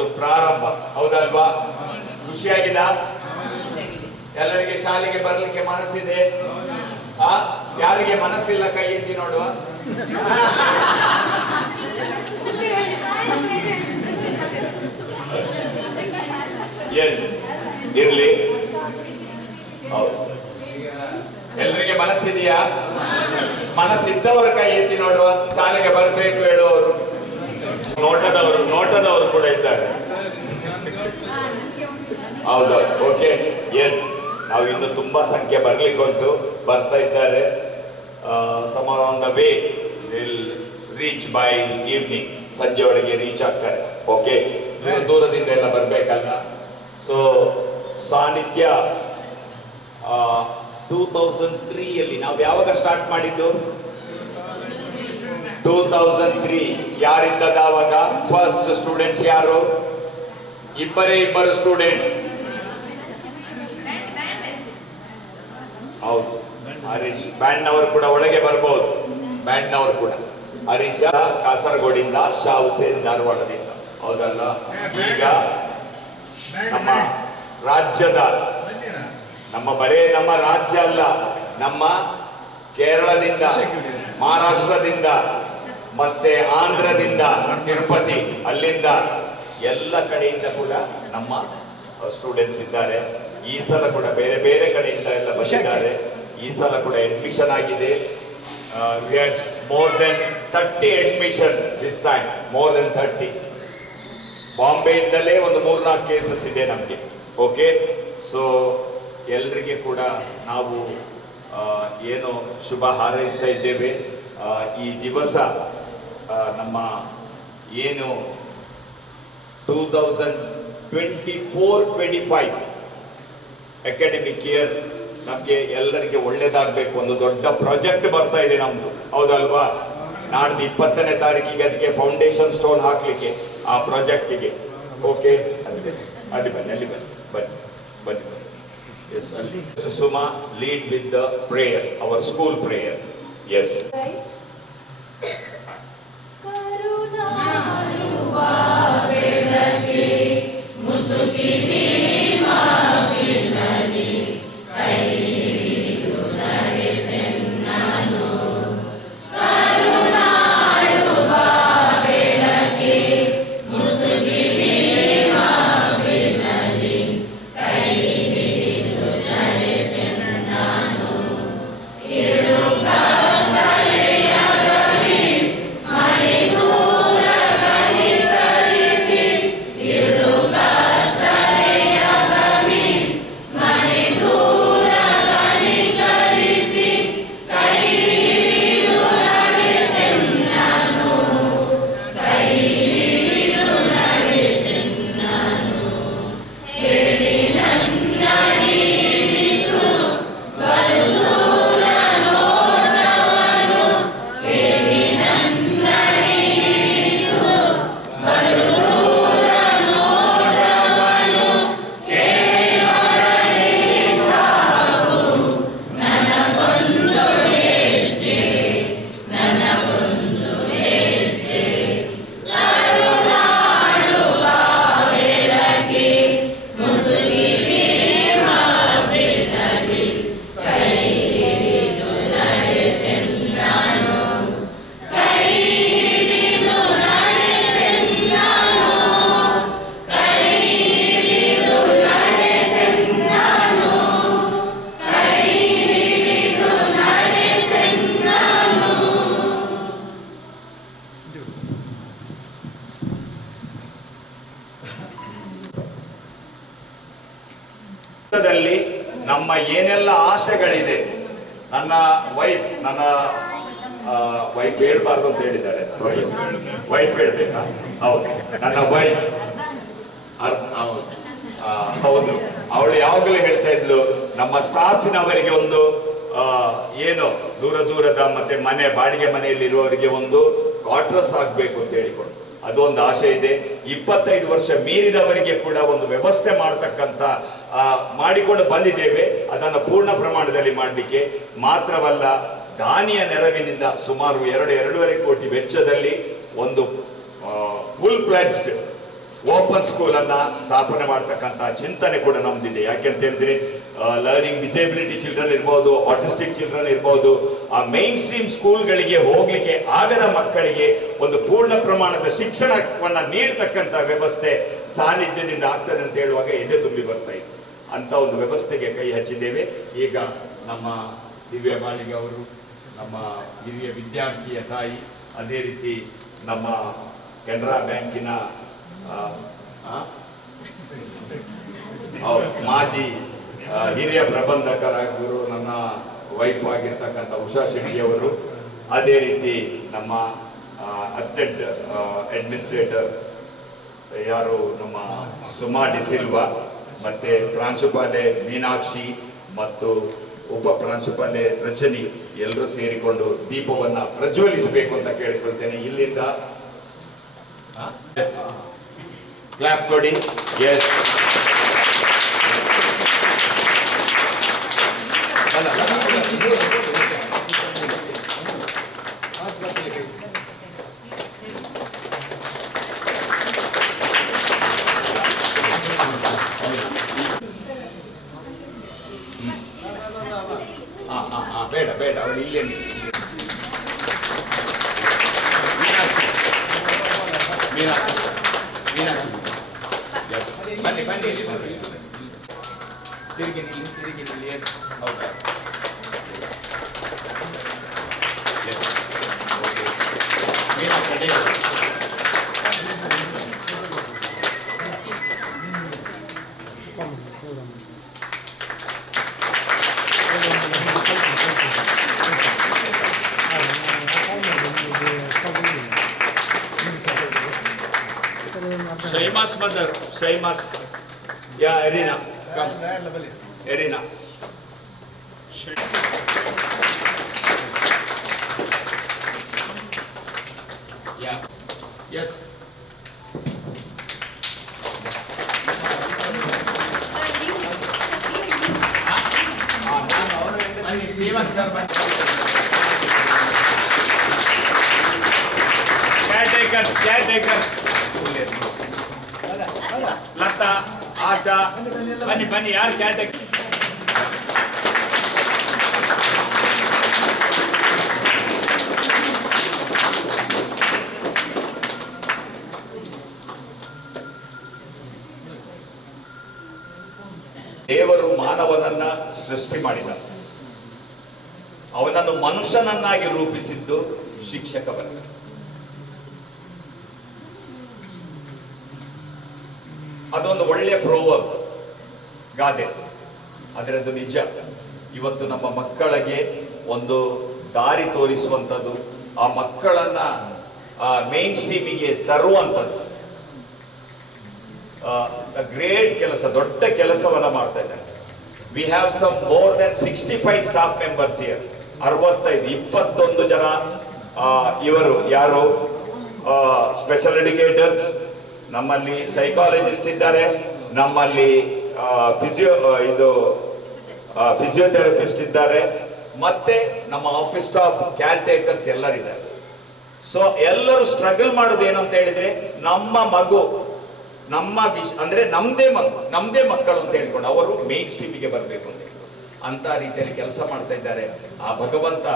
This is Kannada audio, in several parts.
ಒಂದು ಪ್ರಾರಂಭ. ಹೌದಲ್ವಾ? ಖುಷಿಯಾಗಿದ? ಎಲ್ಲರಿಗೆ ಶಾಲೆಗೆ ಬರ್ಲಿಕ್ಕೆ ಮನಸ್ಸಿದೆ? ಆ? ಯಾರಿಗೆ ಮನಸ್ಸಿಲ್ಲ ಕೈ ಎತ್ತಿ ನೋಡುವ? ಎಸ್ ಇರ್ಲಿ. ಹೌದು. ಎಲ್ಲರಿಗೆ ಮನಸ್ಸಿದೆಯಾ? ಮನಸ್ಸಿದ್ದವರ ಕೈ ಎತ್ತಿ ನೋಡುವ. ಶಾಲೆಗೆ ಬರಬೇಕು ಹೇಳುವವರು. ನೋಟದವರು ನೋಟದವರು ಕೂಡ ಇದ್ದಾರೆ. ಹೌದೌದು ಓಕೆ ಎಸ್ ನಾವು ಇನ್ನು ತುಂಬಾ ಸಂಖ್ಯೆ ಬರ್ಲಿಕ್ಕೆ ಉಂಟು, ಬರ್ತಾ ಇದ್ದಾರೆ. Some are on the way will reach by evening ಸಂಜೆ ಒಳಗೆ ರೀಚ್ ಆಗ್ತಾರೆ ಓಕೆ ದೂರದಿಂದ ಎಲ್ಲ ಬರಬೇಕಲ್ಲ. ಸೊ ಸಾನ್ನಿಧ್ಯ ಟೂ ತೌಸಂಡ್ ತ್ರೀಯಲ್ಲಿ ನಾವು ಯಾವಾಗ ಸ್ಟಾರ್ಟ್ ಮಾಡಿದ್ದು? ಟೂ ತೌಸಂಡ್ ತ್ರೀ ಯಾರಿದ್ದದ ಅವಾಗ ಫಸ್ಟ್ ಸ್ಟೂಡೆಂಟ್ಸ್ ಯಾರು? ಇಬ್ಬರೇ ಇಬ್ಬರು ಸ್ಟೂಡೆಂಟ್ಸ್ ಹೌದು. ಹರೀಶ್ ಬ್ಯಾಂಡ್ನವರು ಕೂಡ ಒಳಗೆ ಬರ್ಬೋದು. ಬ್ಯಾಂಡ್ನವರು ಕೂಡ. ಹರೀಶ, ಕಾಸರಗೋಡಿಂದ ಶಾ ಹುಸೇನ್ ಧಾರವಾಡದಿಂದ. ಹೌದಲ್ಲ? ಈಗ ನಮ್ಮ ರಾಜ್ಯದ, ನಮ್ಮ ಬರೇ ನಮ್ಮ ರಾಜ್ಯ ಅಲ್ಲ, ನಮ್ಮ ಕೇರಳದಿಂದ, ಮಹಾರಾಷ್ಟ್ರದಿಂದ ಮತ್ತೆ ಆಂಧ್ರದಿಂದ ತಿರುಪತಿ, ಅಲ್ಲಿಂದ ಎಲ್ಲ ಕಡೆಯಿಂದ ಕೂಡ ನಮ್ಮ ಸ್ಟೂಡೆಂಟ್ಸ್ ಇದ್ದಾರೆ. ಈ ಸಲ ಕೂಡ ಬೇರೆ ಬೇರೆ ಕಡೆಯಿಂದ ಎಲ್ಲ ಬಂದಿದ್ದಾರೆ. ಈ ಸಲ ಕೂಡ ಅಡ್ಮಿಷನ್ ಆಗಿದೆ. More than thirty admission this time more than thirty ಬಾಂಬೆಯಿಂದಲೇ ಒಂದು ಮೂರ್ನಾಲ್ಕು ಕೇಸಸ್ ಇದೆ ನಮಗೆ ಓಕೆ ಸೊ ಎಲ್ರಿಗೆ ಕೂಡ ನಾವು ಏನು ಶುಭ ಹಾರೈಸ್ತಾ ಇದ್ದೇವೆ. ಈ ದಿವಸ ನಮ್ಮ ಏನು two thousand twenty four twenty five academic year ನಮಗೆ ಎಲ್ಲರಿಗೆ ಒಳ್ಳೇದಾಗಬೇಕು, ಒಂದು ದೊಡ್ಡ ಪ್ರಾಜೆಕ್ಟ್ ಬರ್ತಾ ಇದೆ ನಮ್ದು. ಹೌದಲ್ವಾ? ನಾಡ್ದು ಇಪ್ಪತ್ತನೇ ತಾರೀಕಿಗೆ ಅದಕ್ಕೆ ಫೌಂಡೇಶನ್ ಸ್ಟೋನ್ ಹಾಕ್ಲಿಕ್ಕೆ ಆ ಪ್ರಾಜೆಕ್ಟಿಗೆ ಓಕೆ ಅಲ್ಲಿ ಬನ್ನಿ. ಅಲ್ಲಿ ಬನ್ನಿ ಬನ್ನಿ. ಬನ್ನಿ. ಬನ್ನಿ. ಎಸ್ ಅಲ್ಲಿ. Suma lead with the prayer our school prayer yes wife ಹೇಳ್ಬಾರ್ದು ಅಂತ ಹೇಳಿದ್ದಾರೆ. ವೈಫ್ ಹೇಳ್ಬೇಕಾ ಹೌದು. ನನ್ನ ವೈಫ್ ಹೌದು. ಅವಳು ಯಾವಾಗಲೂ ಹೇಳ್ತಾ ಇದ್ಲು, ನಮ್ಮ ಸ್ಟಾಫಿನವರಿಗೆ ಒಂದು ಏನು, ದೂರ ದೂರದ ಮತ್ತೆ ಮನೆ, ಬಾಡಿಗೆ ಮನೆಯಲ್ಲಿರುವವರಿಗೆ ಒಂದು ಕ್ವಾರ್ಟರ್ಸ್ ಆಗಬೇಕು ಅಂತ ಹೇಳಿಕೊಂಡು. ಅದೊಂದು ಆಶೆ ಇದೆ. ಇಪ್ಪತ್ತೈದು ವರ್ಷ ಮೀರಿದವರಿಗೆ ಕೂಡ ಒಂದು ವ್ಯವಸ್ಥೆ ಮಾಡತಕ್ಕಂಥ ಮಾಡಿಕೊಂಡು ಬಂದಿದ್ದೇವೆ. ಅದನ್ನು ಪೂರ್ಣ ಪ್ರಮಾಣದಲ್ಲಿ ಮಾಡಲಿಕ್ಕೆ ಮಾತ್ರವಲ್ಲ ದಾನಿಯ ನೆರವಿನಿಂದ ಸುಮಾರು ಎರಡು, ಎರಡೂವರೆ ಕೋಟಿ ವೆಚ್ಚದಲ್ಲಿ ಒಂದು ಫುಲ್ ಪ್ಲಾಜ್ಡ್ ಓಪನ್ ಸ್ಕೂಲ್ ಅನ್ನ ಸ್ಥಾಪನೆ ಮಾಡ್ತಕ್ಕಂಥ ಚಿಂತನೆ ಕೂಡ ನಮ್ದಿದೆ. ಯಾಕೆಂತ ಹೇಳಿದ್ರೆ ಲರ್ನಿಂಗ್ ಡಿಸೇಬಿಲಿಟಿ ಚಿಲ್ಡ್ರನ್ ಇರ್ಬೋದು ಆಟಿಸ್ಟಿಕ್ ಚಿಲ್ಡ್ರನ್ ಇರ್ಬೋದು, ಆ ಮೈನ್ ಸ್ಟ್ರೀಮ್ ಸ್ಕೂಲ್ಗಳಿಗೆ ಹೋಗ್ಲಿಕ್ಕೆ ಆಗದ ಮಕ್ಕಳಿಗೆ ಒಂದು ಪೂರ್ಣ ಪ್ರಮಾಣದ ಶಿಕ್ಷಣವನ್ನ ನೀಡತಕ್ಕಂಥ ವ್ಯವಸ್ಥೆ ಸಾನ್ನಿಧ್ಯದಿಂದ ಆಗ್ತದೆ ಅಂತ ಹೇಳುವಾಗ ಎದೆ ತುಂಬಿ ಬರ್ತಾ ಇತ್ತು ಅಂತ ಒಂದು ವ್ಯವಸ್ಥೆಗೆ ಕೈ ಹಚ್ಚಿದ್ದೇವೆ. ಈಗ ನಮ್ಮ ದಿವ್ಯ ಮಾಳಿಗೆ ಅವರು ನಮ್ಮ ಹಿರಿಯ ವಿದ್ಯಾರ್ಥಿಯ ತಾಯಿ, ಅದೇ ರೀತಿ ನಮ್ಮ ಕೆನರಾ ಬ್ಯಾಂಕಿನ? ಮಾಜಿ ಹಿರಿಯ ಪ್ರಬಂಧಕರಾಗಿರು ನನ್ನ ವೈಫ್ ಆಗಿರ್ತಕ್ಕಂಥ ಉಷಾ ಶೆಟ್ಟಿಯವರು ಅದೇ ರೀತಿ ನಮ್ಮ ಅಸಿಸ್ಟೆಂಟ್ ಅಡ್ಮಿನಿಸ್ಟ್ರೇಟರ್ ಯಾರು ನಮ್ಮ ಸುಮಾ ಡಿಸಿಲ್ವಾ ಮತ್ತು ಪ್ರಾಂಶುಪಾಲೆ ಮೀನಾಕ್ಷಿ ಮತ್ತು ಉಪ ಪ್ರಾಂಶುಪಾಲೆ ರಚನಿ ಎಲ್ಲರೂ ಸೇರಿಕೊಂಡು ದೀಪವನ್ನ ಪ್ರಜ್ವಲಿಸಬೇಕು ಅಂತ ಕೇಳಿಕೊಳ್ತೇನೆ. ಇಲ್ಲಿಂದ ಕ್ಲಾಪ್ ಕೊಡಿ. ಎಸ್ ಹಾ ಹಾ ಹಾ ಬೇಡ ಬೇಡ ಅವಳು ಇಲ್ಲೇ ನಿಲ್ಲಿ. ಮೀನಾಕ್ಷಿ ಮೀನಾಕ್ಷಿ ಮೀನಾಕ್ಷಿ Yes. ಬನ್ನಿ ಬನ್ನಿ ಇಲ್ಲಿ ಬನ್ನಿ ತಿರುಗಿ ನಿಲ್ಲಿ ತಿರುಗಿ ನಿಲ್ಲಿ ಎಸ್ ಹೌದಾ Yes. Okay. Meenakshi famous mother, famous. Yeah, Irina. Come. Irina. She yeah. Yes. Caretakers, caretakers. Latha, Asha, ಬನ್ನಿ ಬನ್ನಿ, ಯಾರು ಕ್ಯಾಟಗರಿ ದೇವರು ಮಾನವನನ್ನ ಸೃಷ್ಟಿ ಮಾಡಿದ. ಅವನನ್ನು ಮನುಷ್ಯನನ್ನಾಗಿ ರೂಪಿಸಿದ್ದು ಶಿಕ್ಷಕ ವರ್ಗ ಅದೊಂದು ಒಳ್ಳೆಯ ಪ್ರೋವರ್ ಗಾದೆ. ಅದರದ್ದು ನಿಜ. ಇವತ್ತು ನಮ್ಮ ಮಕ್ಕಳಿಗೆ ಒಂದು ದಾರಿ ತೋರಿಸುವಂಥದ್ದು, ಆ ಮಕ್ಕಳನ್ನ ಮೇನ್ ಸ್ಟ್ರೀಮಿಗೆ ತರುವಂಥದ್ದು. ಗ್ರೇಟ್ ಕೆಲಸ, ದೊಡ್ಡ ಕೆಲಸವನ್ನ ಮಾಡ್ತಾ ಇದ್ದಾರೆ. We have some more than sixty five staff members year ಅರವತ್ತೈದು, ಇಪ್ಪತ್ತೊಂದು ಜನ ಇವರು ಯಾರು? ಸ್ಪೆಷಲ್ ಎಡ್ಯುಕೇಟರ್ಸ್ ನಮ್ಮಲ್ಲಿ ಸೈಕಾಲಜಿಸ್ಟ್ ಇದ್ದಾರೆ, ನಮ್ಮಲ್ಲಿ ಫಿಸಿಯೋ ಇದು ಫಿಸಿಯೋಥೆರಪಿಸ್ಟ್ ಇದ್ದಾರೆ, ಮತ್ತೆ ನಮ್ಮ ಆಫೀಸ್ ಸ್ಟಾಫ್ ಕೇರ್ ಟೇಕರ್ಸ್ ಎಲ್ಲರಿದ್ದಾರೆ. ಸೊ ಎಲ್ಲರೂ ಸ್ಟ್ರಗಲ್ ಮಾಡೋದು ಏನು ಹೇಳಿದ್ರೆ, ನಮ್ಮ ಮಗು, ನಮ್ಮ ವಿಶ್, ಅಂದ್ರೆ ನಮ್ದೇ ಮಗು, ನಮ್ದೇ ಮಕ್ಕಳು ಅಂತ ಹೇಳ್ಕೊಂಡು ಅವರು ಮೇನ್ ಸ್ಟ್ರೀಮಿಗೆ ಬರಬೇಕು ಅಂತ ಹೇಳ್ಕೊಂಡು. ಅಂತ ರೀತಿಯಲ್ಲಿ ಕೆಲಸ ಮಾಡ್ತಾ ಇದ್ದಾರೆ. ಆ ಭಗವಂತ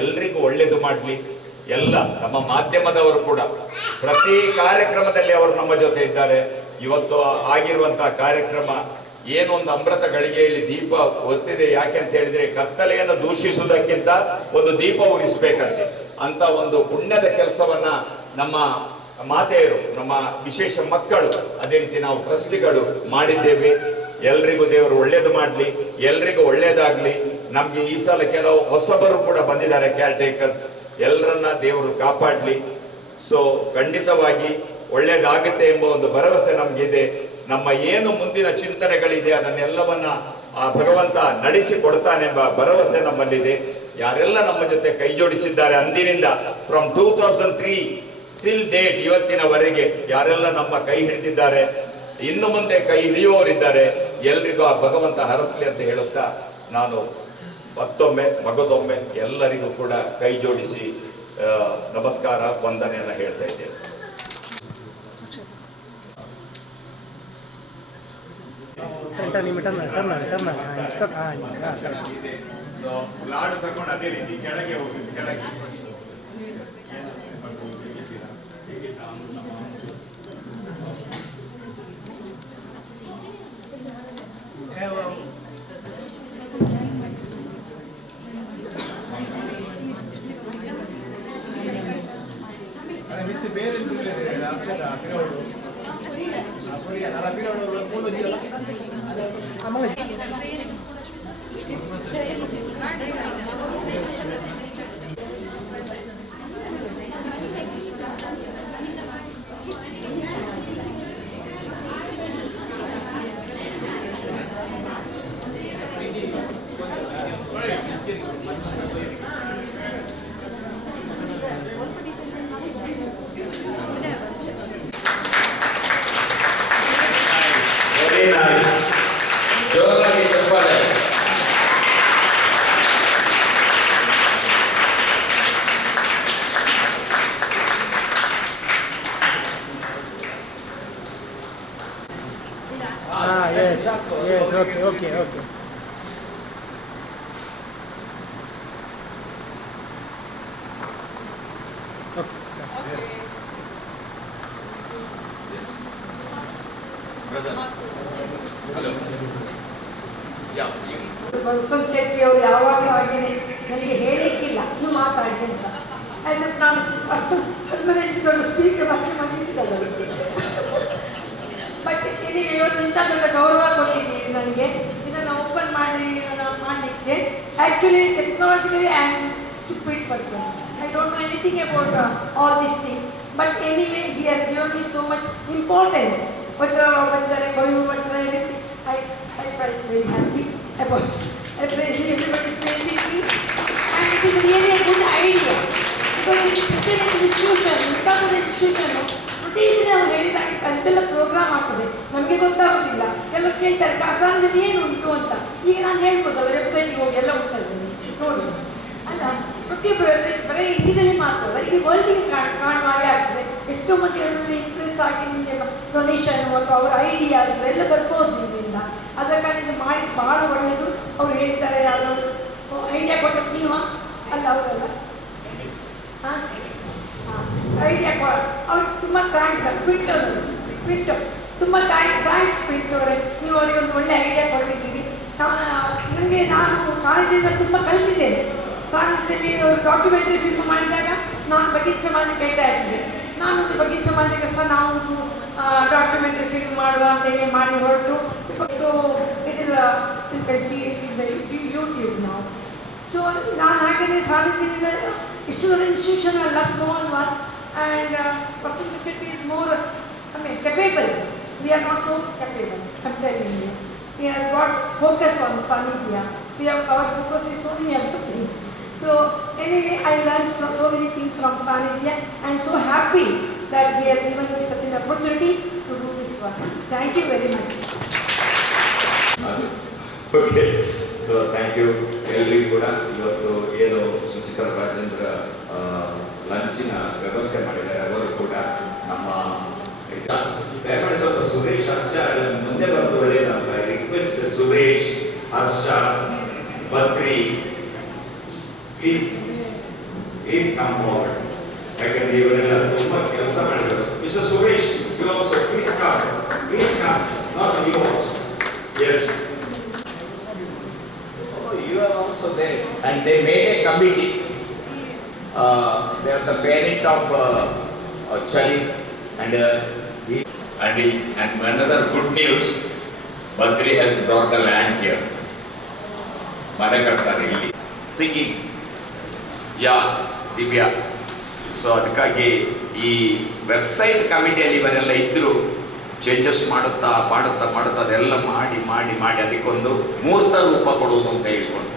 ಎಲ್ರಿಗೂ ಒಳ್ಳೇದು ಮಾಡ್ಲಿ. ಎಲ್ಲ, ನಮ್ಮ ಮಾಧ್ಯಮದವರು ಕೂಡ. ಪ್ರತಿ ಕಾರ್ಯಕ್ರಮದಲ್ಲಿ ಅವರು ನಮ್ಮ ಜೊತೆ ಇದ್ದಾರೆ. ಇವತ್ತು ಆಗಿರುವಂತಹ ಕಾರ್ಯಕ್ರಮ ಏನೊಂದು ಅಮೃತ ಗಳಿಗೆಯಲ್ಲಿ ದೀಪ ಒತ್ತಿದೆ, ಯಾಕೆ ಅಂತ ಹೇಳಿದ್ರೆ ಕತ್ತಲೆಯನ್ನು ದೂಷಿಸುವುದಕ್ಕಿಂತ ಒಂದು ದೀಪ ಉರಿಸ್ಬೇಕಂತೆ. ಅಂತ ಒಂದು ಪುಣ್ಯದ ಕೆಲಸವನ್ನ ನಮ್ಮ ಮಾತೆಯರು, ನಮ್ಮ ವಿಶೇಷ ಮಕ್ಕಳು, ಅದೇ ರೀತಿ ನಾವು ಟ್ರಸ್ಟಿಗಳು ಮಾಡಿದ್ದೇವೆ. ಎಲ್ರಿಗೂ ದೇವರು ಒಳ್ಳೇದು ಮಾಡಲಿ, ಎಲ್ರಿಗೂ ಒಳ್ಳೇದಾಗ್ಲಿ. ನಮ್ಗೆ ಈ ಸಲ ಕೆಲವು ಹೊಸಬರು ಕೂಡ ಬಂದಿದ್ದಾರೆ ಕೇರ್ ಟೇಕರ್ಸ್. ಎಲ್ಲರನ್ನ ದೇವರು ಕಾಪಾಡ್ಲಿ. ಸೊ ಖಂಡಿತವಾಗಿ ಒಳ್ಳೇದಾಗುತ್ತೆ ಎಂಬ ಒಂದು ಭರವಸೆ ನಮಗಿದೆ. ನಮ್ಮ ಏನು ಮುಂದಿನ ಚಿಂತನೆಗಳಿದೆ ಅದನ್ನೆಲ್ಲವನ್ನ ಆ ಭಗವಂತ ನಡೆಸಿ ಕೊಡ್ತಾನೆಂಬ ಭರವಸೆ ನಮ್ಮಲ್ಲಿದೆ. ಯಾರೆಲ್ಲ ನಮ್ಮ ಜೊತೆ ಕೈ ಜೋಡಿಸಿದ್ದಾರೆ ಅಂದಿನಿಂದ from two thousand three till date ಇವತ್ತಿನವರೆಗೆ ಯಾರೆಲ್ಲ ನಮ್ಮ ಕೈ ಹಿಡಿದಿದ್ದಾರೆ, ಇನ್ನು ಮುಂದೆ ಕೈ ಹಿಡಿಯುವವರಿದ್ದಾರೆ, ಎಲ್ರಿಗೂ ಆ ಭಗವಂತ ಹರಸಲಿ ಅಂತ ಹೇಳುತ್ತಾ ನಾನು ಮತ್ತೊಮ್ಮೆ ಮಗದೊಮ್ಮೆ ಎಲ್ಲರಿಗೂ ಕೂಡ ಕೈ ಜೋಡಿಸಿ ನಮಸ್ಕಾರ ವಂದನೆಯನ್ನು ಹೇಳ್ತಾ ಇದ್ದೇನೆ ತಗೊಂಡು ಅದೇ ರೀತಿ ಕೆಳಗೆ ಹೋಗಿ ಕೆಳಗೆ ಹಾಂ ಎಸ್ ಎಸ್ ಓಕೆ ಓಕೆ ಇದು ಇವತ್ತು ಇಂಥ ದೊಡ್ಡ ಗೌರವ ಕೊಟ್ಟಿದ್ದೀರಿ ನನಗೆ ಇದನ್ನು ಓಪನ್ ಮಾಡಿ ಇದನ್ನು ಮಾಡಲಿಕ್ಕೆ actually technologically I am stupid person I don't know anything about all this things but anyway he has given me so much importance ವಜ್ರ ಬಂದರೆ ಬಯು ವಜ್ರ everything. I, I felt very happy about everything, everybody's praising me. And it is really a good idea. Because it is such an institution, ಇಂಥದ್ದೊಂದು institution, ಪ್ರತಿದಿನ ನಾವು ಹೇಳಿದಾಗೆ ಅಂತೆಲ್ಲ ಪ್ರೋಗ್ರಾಮ್ ಆಗ್ತದೆ. ನಮಗೆ ಗೊತ್ತಾಗೋದಿಲ್ಲ. ಎಲ್ಲ ಕೇಳ್ತಾರೆ ಕಾಸಾಂಗದಲ್ಲಿ ಏನು ಉಂಟು ಅಂತ? ಈಗ ನಾನು ಹೇಳ್ಬೋದಲ್ಲ ವೆಬ್ಸೈಟ್ಗೆ ಹೋಗಿ ಎಲ್ಲ ಉಂಟಲ್ಲಿ ನೋಡಿ. ಅಲ್ಲ ಪ್ರತಿಯೊಬ್ಬರು ಅಂದ್ರೆ ಬರೀ ಹಿಂದಿನಲ್ಲಿ ಮಾತ್ರ ಅವರಿಗೆ ವರ್ಲ್ಡಿಗೆ ಕಾಣುವ ಹಾಗೆ ಆಗ್ತದೆ. ಎಷ್ಟೋ ಮಂದಿ ಅದರಲ್ಲಿ ಇಂಪ್ರೆಸ್ ಆಗಿ ನಿಮಗೆ ಡೊನೇಷನ್ ಅಥವಾ ಅವರ ಐಡಿಯಾ ಎಲ್ಲ ಬರ್ಬೋದು ಇದರಿಂದ ಅದ ಕಾರಣ ಮಾಡಿ ಭಾಳ ಒಳ್ಳೆಯದು. ಅವ್ರು ಹೇಳ್ತಾರೆ ಯಾರು ಐಡಿಯಾ ಕೊಟ್ಟದ್ದು ನೀವ? ಅಲ್ಲ ಅವರಲ್ಲ. ಹಾಂ? ಐಡಿಯಾ ಅವರು ಕ್ವಿಟ್ ತುಂಬ ಥ್ಯಾಂಕ್ಸ್ ಥ್ಯಾಂಕ್ಸ್ ಕ್ವಿಟ್ ಅವರೇ. ನೀವು ಅವರಿಗೆ ಒಂದು ಒಳ್ಳೆ ಐಡಿಯಾ ಕೊಟ್ಟಿದ್ದೀರಿ. ನನಗೆ ನಾನು ಕಾಲೇಜಿಂದ ತುಂಬ ಕಲಿತಿದ್ದೇನೆ. ಸಾಹಿತ್ಯದಲ್ಲಿ ಅವರು ಡಾಕ್ಯುಮೆಂಟ್ರಿ ಫಿಲ್ಮ್ ಮಾಡಿದಾಗ ನಾನು ಬಗೆಟ್ ಸಮಾಜ ಕೇಳ್ತಾ ನಾನು ನಾನೊಂದು ಬಗೆಟ್ ಸಮಾಜಕ್ಕೆ ಸಹ ನಾವೊಂದು ಡಾಕ್ಯುಮೆಂಟ್ರಿ ಫಿಲ್ಮ್ ಮಾಡುವ ಅಂತ ಹೇಳಿ ಮಾಡಿ ಹೊರಟು. ಸೊ ಇಟ್ ಇಸ್ ಯೂಟ್ಯೂಬ್ ನಾವು. ಸೊ ನಾನು ಹಾಗೆಯೇ ಸಾಧಿಸಿದ ಇಷ್ಟು ದೊಡ್ಡ ಇನ್ಸ್ಟಿಟ್ಯೂಷನ್ ಅಲ್ಲ small one And person city is more I mean capable we are not so capable I'm telling you. We have got focus on Sanidhya. We have, our focus is so many other things. So anyway, I learned from so many things from Sanidhya. I'm so happy that he has given me such an opportunity to do this work. Thank you very much. Okay so thank you ಎಲ್ರಿಗೂ ಕೂಡ ಇವತ್ತು ಏನು ಸುಚಿಕರ್ ರಾಜೇಂದ್ರ ಆ, ಲಂಚಿನ ವ್ಯವಸ್ಥೆ ಮಾಡಿದ್ದಾರೆ ಅವರು ಕೂಡ ನಮ್ಮ ಸ್ವಲ್ಪ ಸುರೇಶ್ ಹರ್ಷ ಮುಂದೆ ಬಂದು ಒಳ್ಳೆಯದಂತ request Suresh Harsha Bakri please please come forward ಯಾಕಂದ್ರೆ ಇವರೆಲ್ಲ ತುಂಬಾ ಕೆಲಸ ಮಾಡಿದರು mister Suresh you also please come please come not you also yes you are also there. And they made a. Uh, they are the parent of uh, uh, Chali and uh, he, And, he- and another good news, Badri has brought the land here. ಮನೆ ಸಿಂಗಿಂಗ್ ಯಾ ದಿವ್ಯಾ. ಸೊ ಅದಕ್ಕಾಗಿ ಈ ವೆಬ್ಸೈಟ್ ಕಮಿಟಿಯಲ್ಲಿ ಇವರೆಲ್ಲ ಇದ್ದರು ಚೇಂಜಸ್ ಮಾಡುತ್ತಾ ಮಾಡುತ್ತಾ ಮಾಡುತ್ತಾ ಅದೆಲ್ಲ ಮಾಡಿ ಮಾಡಿ ಮಾಡಿ ಅದಕ್ಕೊಂದು ಮೂರ್ತ ರೂಪ ಕೊಡುವುದು ಅಂತ ಹೇಳ್ಕೊಂಡು.